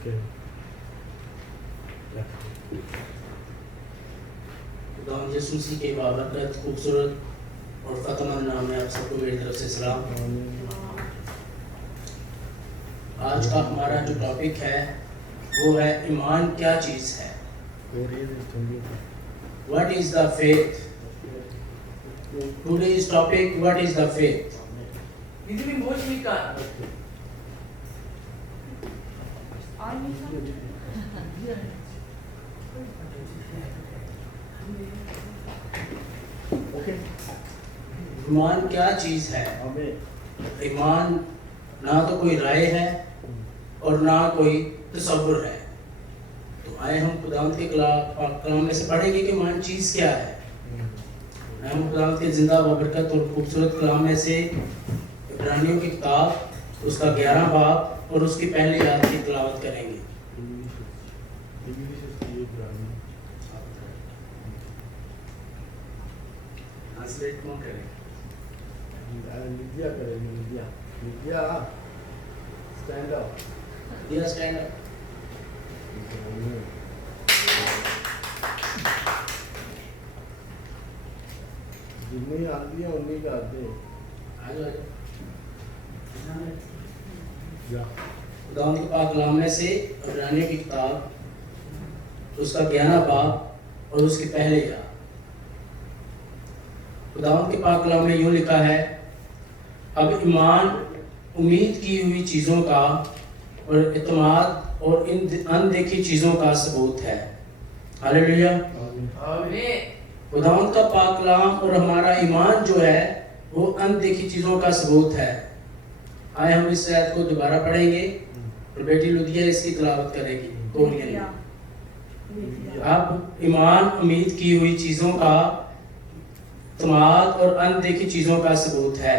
خدا یسوع مسیح کے بابرکت خوبصورت اور فتح مند نام میں آپ سب کو میری طرف سے سلام۔ آج کا ہمارا جو ٹاپک ہے وہ ہے ایمان کیا چیز ہے۔ What is the faith? Today's topic, what is the faith? ایمان کیا چیز ہے؟ ایمان نہ تو کوئی رائے ہے اور نہ کوئی تصور ہے۔ تو آئے ہم خداوند کے کلام میں سے پڑھیں گے کہ ایمان چیز کیا ہے۔ ہم خداوند کے زندہ بابرکت اور خوبصورت کلام میں سے عبرانیوں کی کتاب اس کا 11 باب اور اس کی پہلی آیت کی تلاوت کریں گے۔ ٹرانسلیٹ کون کرے؟ Stand up. Yeah, stand up. جتنی آتی ہے انی کرتے خداوند کے پاک کلام میں سے عبرانیوں کی کتاب اس کا 11 باب اور اس کی پہلی آیت۔ خداوند کے پاک کلام میں یوں لکھا ہے، اب ایمان امید کی ہوئی چیزوں کا اور اعتماد اور اندیکھی چیزوں کا ثبوت ہے۔ ہاللیلویہ۔ خداوند کا پاک کلام اور ہمارا ایمان جو ہے وہ اندیکھی چیزوں کا ثبوت ہے۔ آئے ہم اس آیت کو دوبارہ پڑھیں گے اور بیٹی لدیا اس کی تلاوت کرے گی۔ اب ایمان امید کی ہوئی چیزوں کا اعتماد اور اندیکھی چیزوں کا ثبوت ہے۔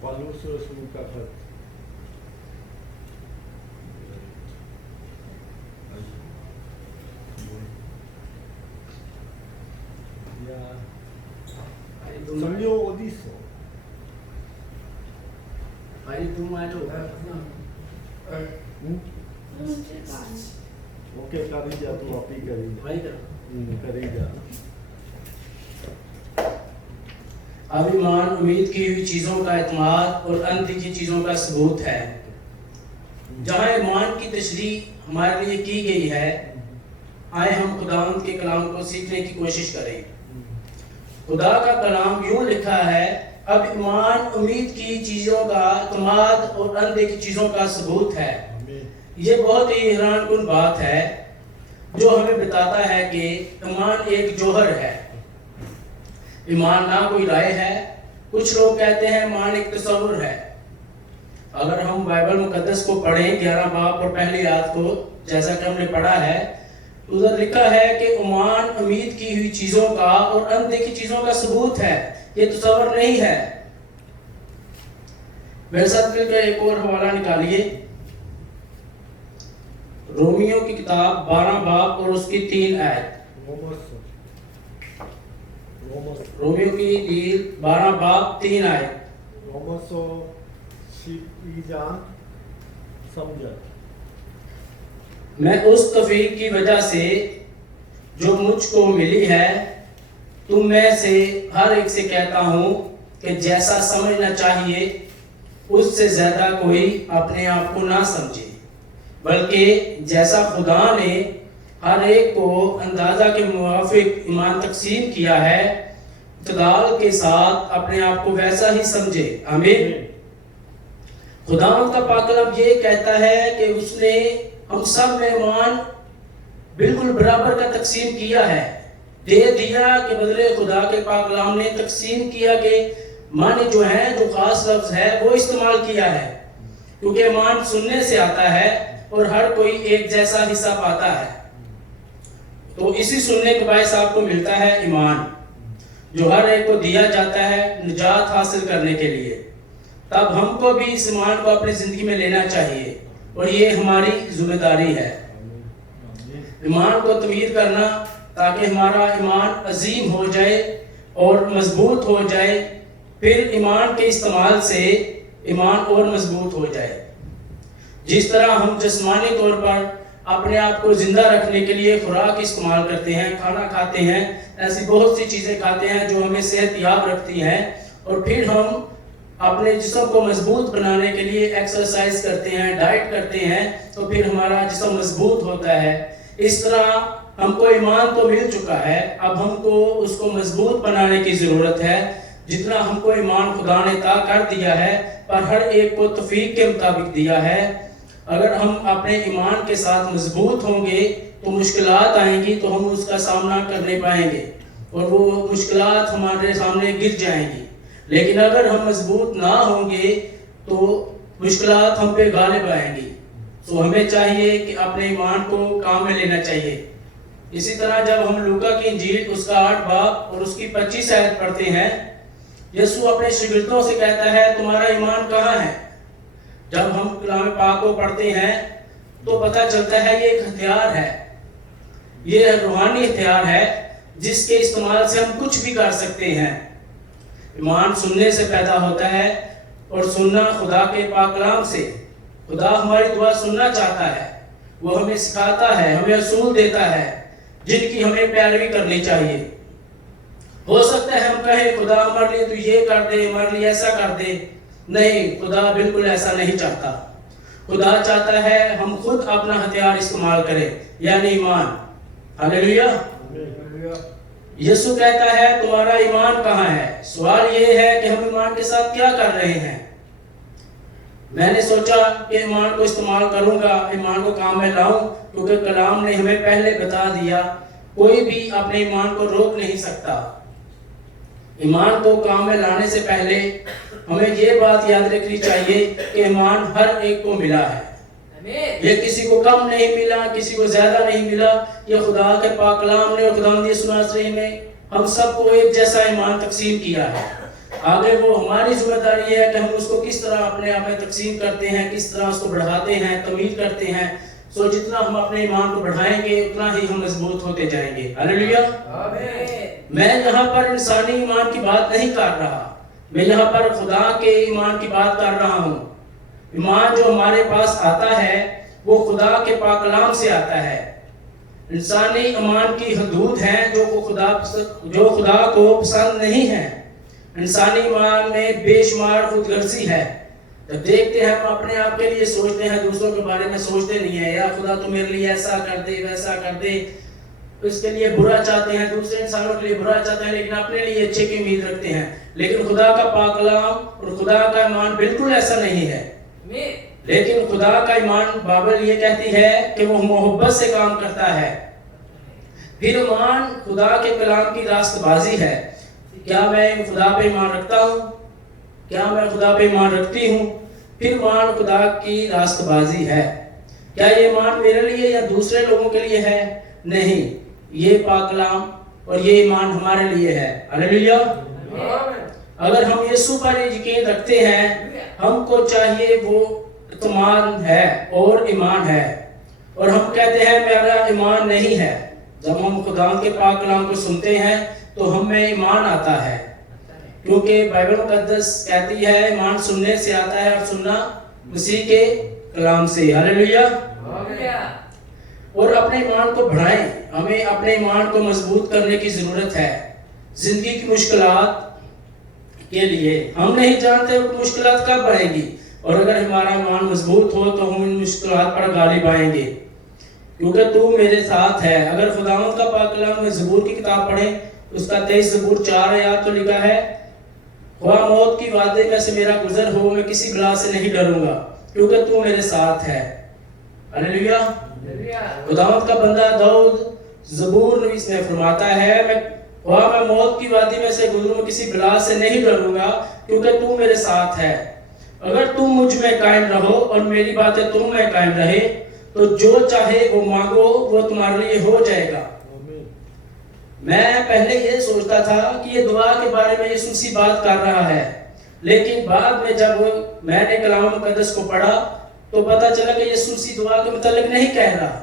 پالوس رسول کا خط سمجھو اودیسو بھائی تم آئے تو اوکے کری جا، تو آپ ہی کری جا بھائی کرو۔ کری جا۔ اب ایمان امید کی ہوئی چیزوں کا اعتماد اور اندیکھی چیزوں کا ثبوت ہے۔ جہاں ایمان کی تشریح ہمارے لیے کی گئی ہے، آئے ہم خداوند کے کلام کو سیکھنے کی کوشش کریں۔ خدا کا کلام یوں لکھا ہے، اب ایمان امید کی چیزوں کا اعتماد اور اندیکھی چیزوں کا ثبوت ہے۔ یہ بہت ہی حیران کن بات ہے جو ہمیں بتاتا ہے کہ ایمان ایک جوہر ہے۔ ایمان نہ کوئی رائے ہے۔ کچھ لوگ کہتے ہیں ایمان ایک تصور ہے۔ اگر ہم بائبل مقدس کو پڑھیں 11 باب اور پہلی آیت کو جیسا کہ ہم نے پڑھا ہے، ادھر لکھا ہے کہ ایمان امید کی ہوئی چیزوں کا اور اندیکھی چیزوں کا ثبوت ہے، یہ تصور نہیں ہے۔ میرے ساتھ مل کر ایک اور حوالہ نکالیے، رومیوں کی کتاب 12 باب اور اس کی 3 آیت۔ رومیوں کی 12 باب 3 آیت۔ رومسو شیپی جان سمجھا، میں اس توفیق کی وجہ سے جو مجھ کو ملی ہے تم میں سے ہر ایک سے کہتا ہوں کہ جیسا سمجھنا چاہیے اس سے زیادہ کوئی اپنے آپ کو نہ سمجھے، بلکہ جیسا خدا نے ہر ایک کو اندازہ کے موافق ایمان تقسیم کیا ہے، اعتدال کے ساتھ اپنے آپ کو ویسا ہی سمجھے۔ آمین۔ خداوند کا پاک کلام یہ کہتا ہے کہ اس نے ہم سب میں ایمان بالکل برابر کا تقسیم کیا ہے، دے دیا کے بدلے خدا کے پاک کلام نے تقسیم کیا کہ معنی جو ہے، جو خاص لفظ ہے وہ استعمال کیا ہے، کیونکہ ایمان سننے سے آتا ہے اور ہر کوئی ایک جیسا حصہ پاتا ہے۔ تو اسی سننے کے باعث آپ کو ملتا ہے ایمان، جو ہر ایک کو دیا جاتا ہے نجات حاصل کرنے کے لیے۔ تب ہم کو بھی اس ایمان کو اپنی زندگی میں لینا چاہیے اور یہ ہماری ذمہ داری ہے۔ ایمان کو تعمیر کرنا تاکہ ہمارا ایمان عظیم ہو جائے اور مضبوط ہو جائے، پھر ایمان کے استعمال سے ایمان اور مضبوط ہو جائے۔ جس طرح ہم جسمانی طور پر اپنے آپ کو زندہ رکھنے کے لیے خوراک استعمال کرتے ہیں، کھانا کھاتے ہیں، ایسی بہت سی چیزیں کھاتے ہیں جو ہمیں صحت یاب رکھتی ہیں، اور پھر ہم اپنے جسم کو مضبوط بنانے کے لیے ایکسرسائز کرتے ہیں، ڈائٹ کرتے ہیں، تو پھر ہمارا جسم مضبوط ہوتا ہے۔ اس طرح ہم کو ایمان تو مل چکا ہے، اب ہم کو اس کو مضبوط بنانے کی ضرورت ہے۔ جتنا ہم کو ایمان خدا نے عطا کر دیا ہے، پر ہر ایک کو توفیق کے مطابق دیا ہے۔ اگر ہم اپنے ایمان کے ساتھ مضبوط ہوں گے تو مشکلات آئیں گی تو ہم اس کا سامنا کرنے پائیں گے اور وہ مشکلات ہمارے سامنے گر جائیں گی۔ لیکن اگر ہم مضبوط نہ ہوں گے تو مشکلات ہم پہ غالب آئیں گی۔ تو ہمیں چاہیے کہ اپنے ایمان کو کام میں لینا چاہیے۔ اسی طرح جب ہم لوکا کی انجیل اس کا 8 باب اور اس کی 25 آیت پڑھتے ہیں، یسوع اپنے شاگردوں سے کہتا ہے تمہارا ایمان کہاں ہے؟ جب ہم کلام پاک کو پڑھتے ہیں تو پتہ چلتا ہے یہ ایک ہتھیار ہے، یہ روحانی ہتھیار ہے جس کے استعمال سے ہم کچھ بھی کر سکتے ہیں۔ ایمان سننے سے پیدا ہوتا ہے اور سننا خدا کے پاک کلام سے۔ خدا ہماری دعا سننا چاہتا ہے، وہ ہمیں سکھاتا ہے، ہمیں اصول دیتا ہے جن کی ہمیں پیروی کرنی چاہیے۔ ہو سکتا ہے ہم کہیں خدا ہمارے لیے تو یہ کر دے، ہمارے لیے ایسا کر دے۔ نہیں، خدا بالکل ایسا نہیں چاہتا۔ خدا چاہتا ہے ہم خود اپنا ہتھیار استعمال کریں، یعنی ایمان۔ ہلیلویا۔ یسوع کہتا ہے تمہارا ایمان کہاں ہے؟ سوال یہ ہے کہ ہم ایمان کے ساتھ کیا کر رہے ہیں؟ میں نے سوچا کہ ایمان کو استعمال کروں گا، ایمان کو کام میں لاؤں، کیونکہ کلام نے ہمیں پہلے بتا دیا کوئی بھی اپنے ایمان کو روک نہیں سکتا۔ ایمان کو کام میں لانے سے پہلے ہمیں یہ بات یاد رکھنی چاہیے کہ ایمان ہر ایک کو ملا ہے۔ یہ کسی کو کم نہیں ملا، کسی کو زیادہ نہیں ملا۔ یہ خدا کے پاک کلام نے اور خدا یسوع مسیح نے ہم سب کو ایک جیسا ایمان تقسیم کیا ہے۔ آگے وہ ہماری ذمہ داری ہے کہ ہم اس کو کس طرح اپنے آپ میں تقسیم کرتے ہیں، کس طرح اس کو بڑھاتے ہیں، تعمیر کرتے ہیں۔ سو جتنا ہم اپنے ایمان کو بڑھائیں گے اتنا ہی ہم مضبوط ہوتے جائیں گے۔ ہلیلویا۔ میں یہاں پر انسانی ایمان کی بات نہیں کر رہا، میں یہاں پر خدا کے ایمان کی بات کر رہا ہوں۔ ایمان جو ہمارے پاس آتا ہے وہ خدا کے پاک کلام سے آتا ہے۔ انسانی ایمان کی حدود ہیں جو خدا کو پسند نہیں ہیں۔ انسانی ایمان میں بے شمار خود غرضی ہے۔ جب دیکھتے ہیں ہم اپنے آپ کے لیے سوچتے ہیں، دوسروں کے بارے میں سوچتے نہیں ہیں۔ یا خدا تو میرے لیے ایسا کر دے، ویسا کر دے، اس کے لیے برا چاہتے ہیں، دوسرے انسانوں کے لیے برا چاہتے ہیں، لیکن اپنے لیے اچھے کی امید رکھتے ہیں۔ لیکن خدا کا پاک کلام اور خدا کا ایمان بالکل ایسا نہیں ہے۔ لیکن خدا کا ایمان بائبل یہ کہتی ہے کہ وہ محبت سے کام کرتا ہے۔ پھر ایمان خدا کے کلام کی راست بازی ہے۔ کیا میں خدا پہ ایمان رکھتا ہوں؟ کیا میں خدا پہ ایمان رکھتی ہوں؟ پھر ایمان خدا کی راست بازی ہے۔ کیا یہ ایمان میرے لیے یا دوسرے لوگوں کے لیے ہے؟ نہیں، یہ پاک کلام اور یہ ایمان ہمارے لیے ہے۔ ہلیلویا۔ اگر ہم یسوع پر یقین رکھتے ہیں، ہم کو چاہیے وہ اعتماد ہے اور ایمان ہے، اور ہم کہتے ہیں میرا ایمان نہیں ہے۔ جب ہم خدا کے پاک کلام کو سنتے ہیں تو ہم میں ایمان آتا ہے، کیونکہ بائبل مقدس کہتی ہے ایمان سننے سے آتا ہے اور سننا مسیح کے کلام سے۔ ہلیلویا۔ اور اپنے ایمان کو بڑھائیں، ہمیں اپنے ایمان کو مضبوط کرنے کی ضرورت ہے۔ زندگی کی مشکلات کے لیے ہم نہیں جانتے وہ مشکلات کب بڑھیں گی، اور اگر ہمارا ایمان مضبوط ہو تو ہم ان مشکلات پر غالب آئیں گے، کیونکہ تو میرے ساتھ ہے۔ اگر خداوند کا پاک کلام میں زبور کی کتاب پڑھیں، اس کا 23 زبور 4 آیات تو لکھا ہے، خواہ موت کی وادی میں سے میرا گزر ہو، میں کسی بلا سے نہیں ڈروں گا، کیونکہ تو میرے ساتھ ہے۔ ہلیلویا۔ خداوند کا بندہ داؤد زبور نویس میں فرماتا ہے، میں موت کی وادی میں سے گزروں، میں کسی بلا سے نہیں ڈروں گا، کیونکہ تو میرے ساتھ ہے۔ اگر تم مجھ میں قائم رہو اور میری باتیں تم میں قائم رہے تو جو چاہے وہ مانگو وہ تمہارے لیے ہو جائے گا۔ میں پہلے یہ سوچتا تھا کہ یہ دعا کے بارے میں یسوع مسیح بات کر رہا ہے، لیکن بعد میں جب میں نے کلام مقدس کو پڑھا تو پتہ چلا کہ یسوع مسیح دعا کے متعلق نہیں کہہ رہا۔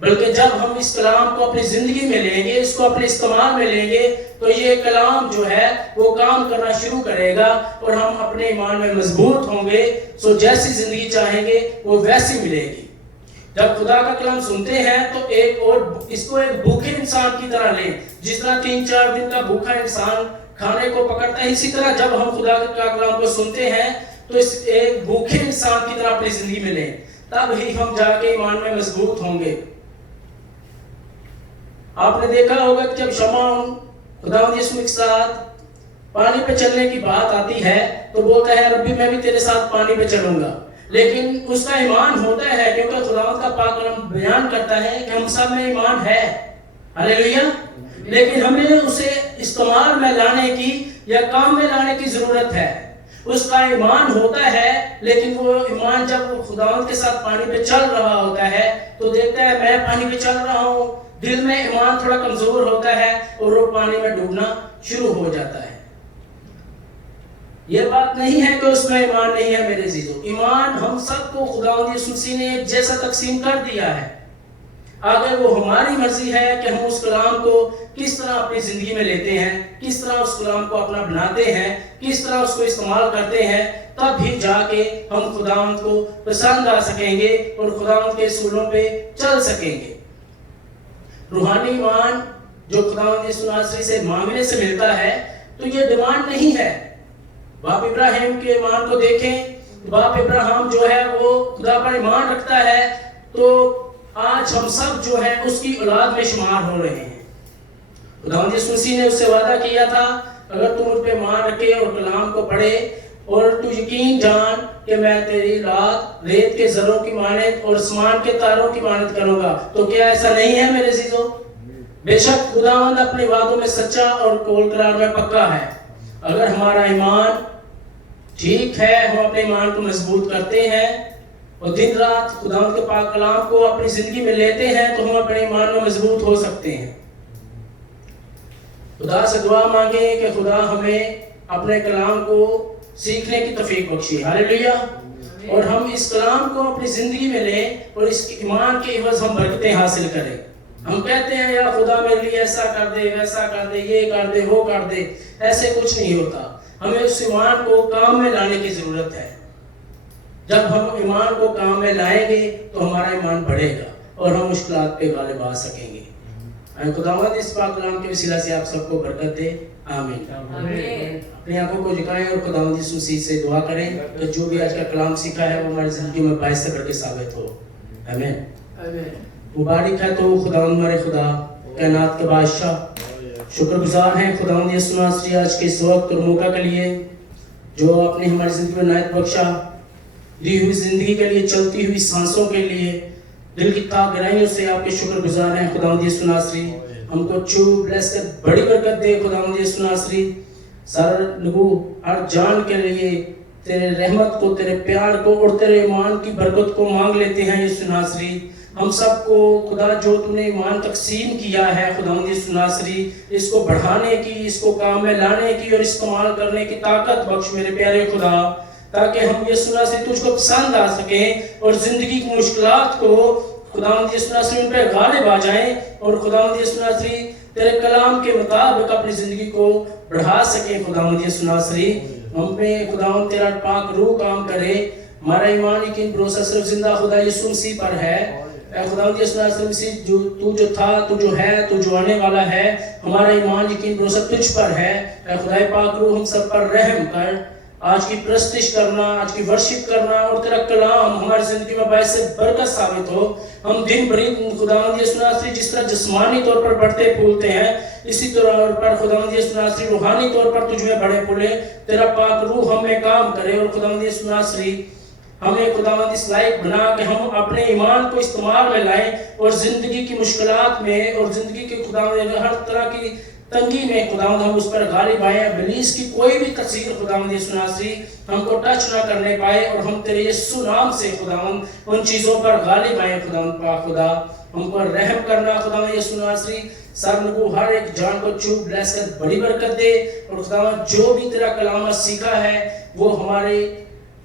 بلکہ جب ہم اس کلام کو اپنی زندگی میں لیں گے، اس کو اپنے استعمال میں لیں گے، تو یہ کلام جو ہے وہ کام کرنا شروع کرے گا اور ہم اپنے ایمان میں مضبوط ہوں گے. سو جیسی زندگی چاہیں گے وہ ویسی ملے گی. جب خدا کا کلام سنتے ہیں تو اس کو ایک بھوکے انسان کی طرح لیں. جس طرح 3-4 دن کا بھوکا انسان کھانے کو پکڑتا ہے، اسی طرح جب ہم خدا کا کلام کو سنتے ہیں تو اس ایک بھوکے انسان کی طرح اپنی زندگی میں لیں. تب ہی ہم جا کے ایمان میں مضبوط ہوں گے. آپ نے دیکھا ہوگا کہ جب شمعون خداوند یسوع کے ساتھ پانی پہ چلنے کی بات آتی ہے تو بولتا ہے ربی میں بھی تیرے ساتھ پانی پہ چلوں گا. لیکن اس کا ایمان ہوتا ہے کیونکہ خداوند کا پاک کلام بیان کرتا ہے کہ ہم سب میں ایمان ہے. ہلیلویا. لیکن ہمیں اسے استعمال میں لانے کی یا کام میں لانے کی ضرورت ہے. اس کا ایمان ہوتا ہے لیکن وہ ایمان جب وہ خداوند کے ساتھ پانی پہ چل رہا ہوتا ہے تو دیکھتا ہے میں پانی پہ چل رہا ہوں. دل میں ایمان تھوڑا کمزور ہوتا ہے اور وہ پانی میں ڈوبنا شروع ہو جاتا ہے. یہ بات نہیں ہے کہ اس میں ایمان نہیں ہے میرے عزیزو. ایمان ہم سب کو خداوند یسوع مسیح نے ایک جیسا تقسیم کر دیا ہے. اگر وہ ہماری مرضی ہے کہ ہم اس کلام کو کس طرح اپنی زندگی میں لیتے ہیں، کس طرح اس کلام کو اپنا بناتے ہیں، کس طرح اس کو استعمال کرتے ہیں، تب بھی جا کے ہم خداوند کو پسند آ سکیں گے اور خداوند کے اصولوں پہ چل سکیں گے. روحانی ایمان جو خداوند یسوع ناصری سے معاملے سے ملتا ہے تو یہ ڈیمانڈ نہیں ہے. باپ ابراہیم کے ایمان کو دیکھیں. باپ ابراہیم جو ہے وہ خدا پر ایمان رکھتا ہے تو آج ہم سب جو ہے اس کی اولاد میں شمار ہو رہے ہیں. خداوند یسوع مسیح نے اس سے وعدہ کیا تھا اگر تو مجھ پہ ایمان رکھے اور کلام کو پڑھے اور تو یقین جان کہ میں تیری اولاد ریت کے ذروں کی مانند اور آسمان کے تاروں کی مانند کروں گا. تو کیا ایسا نہیں ہے میرے عزیزو؟ بے شک خداوند اپنے وعدوں میں سچا اور قول قرار میں پکا ہے. اگر ہمارا ایمان ٹھیک ہے، ہم اپنے ایمان کو مضبوط کرتے ہیں اور دن رات خداوند کے پاک کلام کو اپنی زندگی میں لیتے ہیں تو ہم اپنے ایمان میں مضبوط ہو سکتے ہیں. خدا سے دعا مانگیں کہ خدا ہمیں اپنے کلام کو سیکھنے کی توفیق بخشے. ہاللیلویا. اور ہم اس کلام کو اپنی زندگی میں لیں اور اس ایمان کے عوض ہم برکتیں حاصل کریں. ہم کہتے ہیں یا خدا میرے لیے ایسا کر دے، ویسا کر دے، یہ کر دے، وہ کر دے. ایسے کچھ نہیں ہوتا. ہمیں اس ایمان کو کام میں لانے کی ضرورت ہے. جب ہم ایمان کو کام میں لائیں گے تو ہمارا ایمان بڑھے گا اور ہم مشکلات پہ غالب آ سکیں گے. خداوند اس پاک کلام کے وسیلہ سے آپ سب کو برکت دے. آمین. اپنی آنکھوں کو جھکائیں اور خداوند یسوع مسیح سے دعا کریں کہ جو بھی آج کا کلام سیکھا ہے وہ ہماری زندگی میں باعث برکت ثابت ہو. آمین. مبارک ہے تو خداوند ہمارے خدا کائنات کے بادشاہ. شکر گزار ہیں خداوند یسوع ناصری آج کے اس وقت اور موقع کے لیے جو آپ نے ہماری زندگی میں عنایت بخشا. دی ہوئی زندگی کے لیے، چلتی ہوئی سانسوں کے لیے، دل کی تہ گہرائیوں سے آپ کے شکر گزار ہیں خداوند یسوع ناصری. ہم کو چھو بلیس کر بڑی برکت دے خداوند یسوع ناصری. سر نگو ہر جان کے لیے تیرے رحمت کو، تیرے پیار کو اور تیرے ایمان کی برکت کو مانگ لیتے ہیں یسوع ناصری. ہم سب کو خدا جو تم نے ایمان تقسیم کیا ہے خداوند یسوع ناصری، اس کو بڑھانے کی، اس کو کام میں لانے کی اور استعمال کرنے کی طاقت بخش میرے پیارے خدا، تاکہ ہم یسوع ناصری تجھ کو پسند آ سکیں اور زندگی کی مشکلات کو خداوند یسوع ناصری ان پہ غالب آ جائیں اور خداوند یسوع ناصری تیرے کلام کے مطابق اپنی زندگی کو بڑھا سکیں. خداوند یسوع ناصری ہم پہ خداوند تیرا پاک روح کام کرے. ہمارا ایمان یقین بھروسہ صرف زندہ خدا یسوع مسیح پر ہے. اے خداوند یسوع مسیح تو جو تھا، تو جو ہے، تو جو آنے والا ہے، ہمارا ایمان یقین بھروسہ تجھ پر ہے. اے خدائے پاک روح ہم سب پر رحم کر. آج کی پرستش کرنا، آج کی ورشپ کرنا اور تیرا کلام ہماری زندگی میں باعث برکت ثابت ہو. ہم دن بھر خداوند یسوع ناصری جس طرح جسمانی طور پر بڑھتے پھولتے ہیں، اسی طور پر خداوند یسوع ناصری روحانی طور پر تجھ میں بڑھے پھولے. تیرا پاک روح ہم میں کام کرے اور خداوند یسوع ناصری ہمیں خداوند اس لائق بنا کہ ہم اپنے ایمان کو استعمال میں لائیں اور زندگی کی مشکلات میں اور زندگی کے خداوند ہر طرح کی تنگی میں خداوند ہم اس پر غالب آئیں. ابلیس کی کوئی بھی تاثیر خداوند یسوع ناصری ہم کو ٹچ نہ کرنے پائے اور ہم تیرے یسوع نام سے خداوند ان چیزوں پر غالب آئیں. خداوند پاک خدا ہم پر رحم کرنا. خداوند یسوع ناصری سر نگو ہر ایک جان کو چھو بلیس کر بڑی برکت دے اور خداوند جو بھی تیرا کلام سیکھا ہے وہ ہمارے